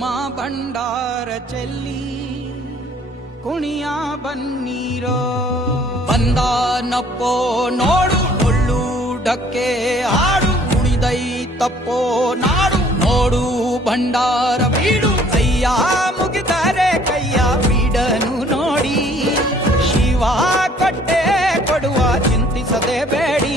ಮಾ ಭಂಡಾರ ಚೆಲ್ಲಿ ಕುಣಿಯ ಬನ್ನೀರೋ. ಬಂದಾನಪ್ಪೋ ನೋಡು, ಡೊಳ್ಳು ಡಕ್ಕೆ ಆಡು ಕುಣಿದೈ ತಪ್ಪೋ ನಾಡು. ನೋಡು ಭಂಡಾರ ಬೀಡು, ಕೈಯ ಮುಗಿದರೆ ಕೈಯ ಬೀಡನು ನೋಡಿ. ಶಿವ ಕಟ್ಟೆ ಕೊಡುವ ಚಿಂತಿಸದೆ ಬೇಡಿ.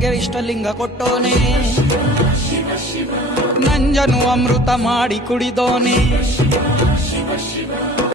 ನನಗೆ ಇಷ್ಟಲಿಂಗ ಕೊಟ್ಟೋನೆ. ನಂಜನು ಅಮೃತ ಮಾಡಿ ಕುಡಿದೋನೆ.